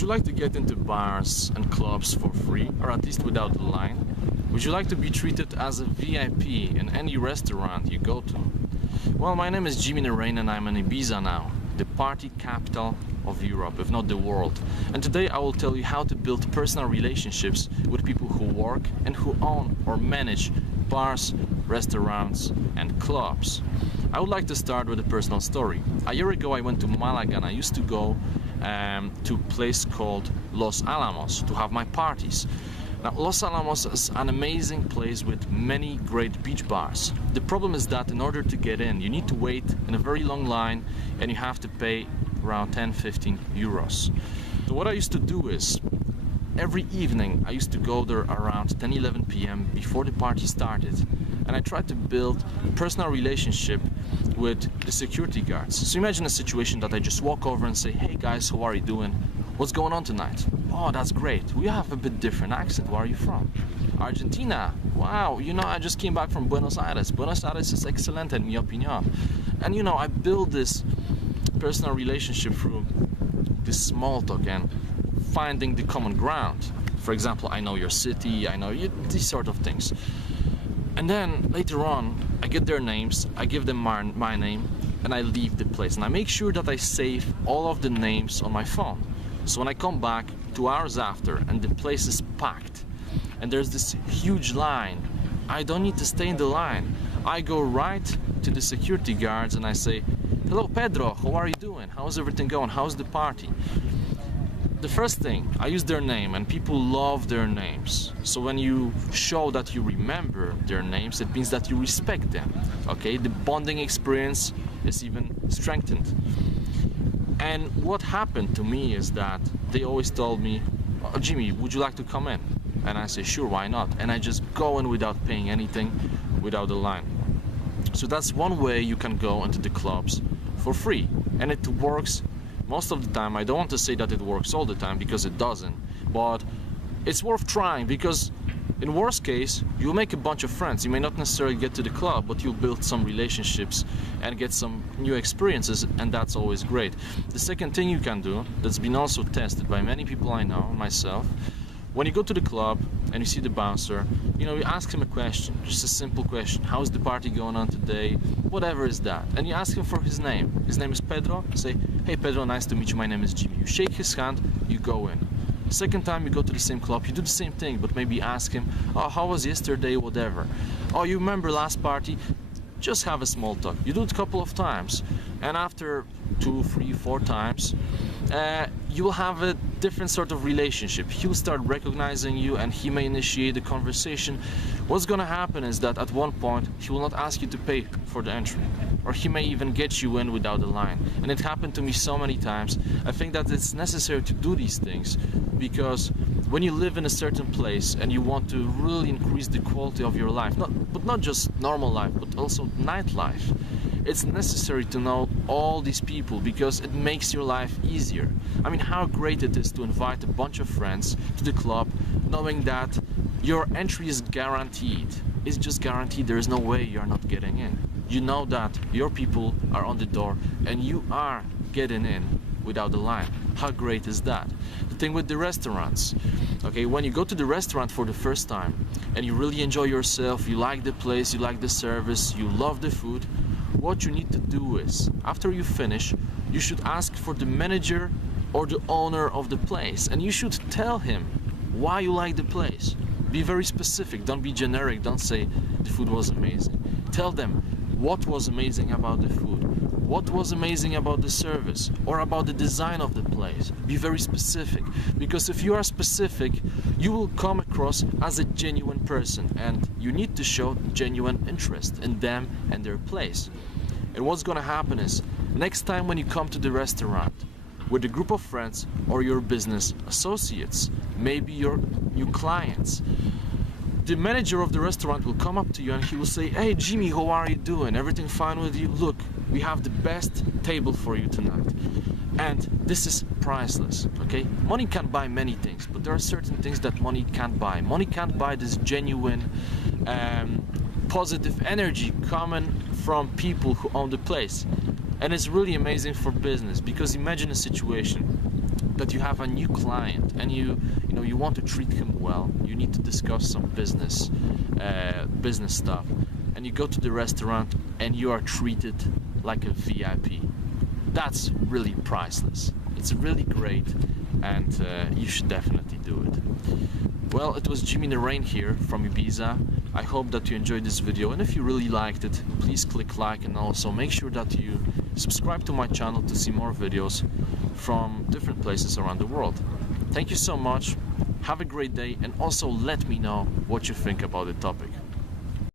Would you like to get into bars and clubs for free, or at least without a line? Would you like to be treated as a VIP in any restaurant you go to? Well, my name is Jimmy Narain and I'm in Ibiza now, the party capital of Europe, if not the world. And today I will tell you how to build personal relationships with people who work and who own or manage bars, restaurants and clubs. I would like to start with a personal story. A year ago I went to Malaga and I used to go to a place called Los Alamos to have my parties. Now, Los Alamos is an amazing place with many great beach bars. The problem is that in order to get in, you need to wait in a very long line and you have to pay around 10-15 euros. So what I used to do is, every evening I used to go there around 10-11 p.m. before the party started, and I tried to build a personal relationship with the security guards. So imagine a situation that I just walk over and say, "Hey guys, how are you doing? What's going on tonight?" "Oh, that's great. We have a bit different accent. Where are you from?" "Argentina." "Wow, you know, I just came back from Buenos Aires. Buenos Aires is excellent in mi opinión." And you know, I build this personal relationship through this small talk and finding the common ground. For example, I know your city, I know you, these sort of things. And then later on, I get their names, I give them my name, and I leave the place. And I make sure that I save all of the names on my phone. So when I come back 2 hours after and the place is packed and there's this huge line, I don't need to stay in the line. I go right to the security guards and I say, "Hello Pedro, how are you doing? How's everything going? How's the party?" The first thing, I use their name, and people love their names. So when you show that you remember their names, it means that you respect them. Okay, the bonding experience is even strengthened. And what happened to me is that they always told me, "Oh, Jimmy, would you like to come in?" And I say, "Sure, why not?" And I just go in without paying anything, without a line. So that's one way you can go into the clubs for free, and it works most of the time. I don't want to say that it works all the time, because it doesn't, but it's worth trying, because in worst case you'll make a bunch of friends. You may not necessarily get to the club, but you'll build some relationships and get some new experiences, and that's always great. The second thing you can do, that's been also tested by many people I know, myself, when you go to the club and you see the bouncer, you know, you ask him a question, just a simple question. "How's the party going on today?" Whatever is that. And you ask him for his name. His name is Pedro. Say, "Hey Pedro, nice to meet you, my name is Jimmy." You shake his hand, you go in. Second time you go to the same club, you do the same thing, but maybe ask him, "Oh, how was yesterday?" Whatever. "Oh, you remember last party?" Just have a small talk. You do it a couple of times, and after 2, 3, 4 times, you will have a different sort of relationship. He'll start recognizing you and he may initiate a conversation. What's gonna happen is that at one point he will not ask you to pay for the entry, or he may even get you in without a line. And it happened to me so many times. I think that it's necessary to do these things, because when you live in a certain place and you want to really increase the quality of your life, but not just normal life, but also nightlife, it's necessary to know all these people, because it makes your life easier. I mean, how great it is to invite a bunch of friends to the club, knowing that your entry is guaranteed. It's just guaranteed. There is no way you're not getting in. You know that your people are on the door and you are getting in without a line. How great is that? The thing with the restaurants, okay, when you go to the restaurant for the first time and you really enjoy yourself, you like the place, you like the service, you love the food, what you need to do is, after you finish, you should ask for the manager or the owner of the place, and you should tell him why you like the place. Be very specific, don't be generic, don't say the food was amazing. Tell them what was amazing about the food, what was amazing about the service, or about the design of the place. Be very specific, because if you are specific, you will come across as a genuine person, and you need to show genuine interest in them and their place. And what's gonna happen is, next time when you come to the restaurant with a group of friends or your business associates, maybe your new clients, the manager of the restaurant will come up to you and he will say, "Hey Jimmy, how are you doing? Everything fine with you? Look, we have the best table for you tonight." And this is priceless, okay? Money can't buy many things, but there are certain things that money can't buy. Money can't buy this genuine, positive energy coming from people who own the place. And it's really amazing for business, because imagine a situation. that you have a new client and you want to treat him well, you need to discuss some business stuff, and you go to the restaurant and you are treated like a VIP. That's really priceless. It's really great, and you should definitely do it. Well, it was Jimmy the Rain here from Ibiza. I hope that you enjoyed this video, and if you really liked it, please click like, and also make sure that you subscribe to my channel to see more videos from different places around the world. Thank you so much, have a great day, and also let me know what you think about the topic.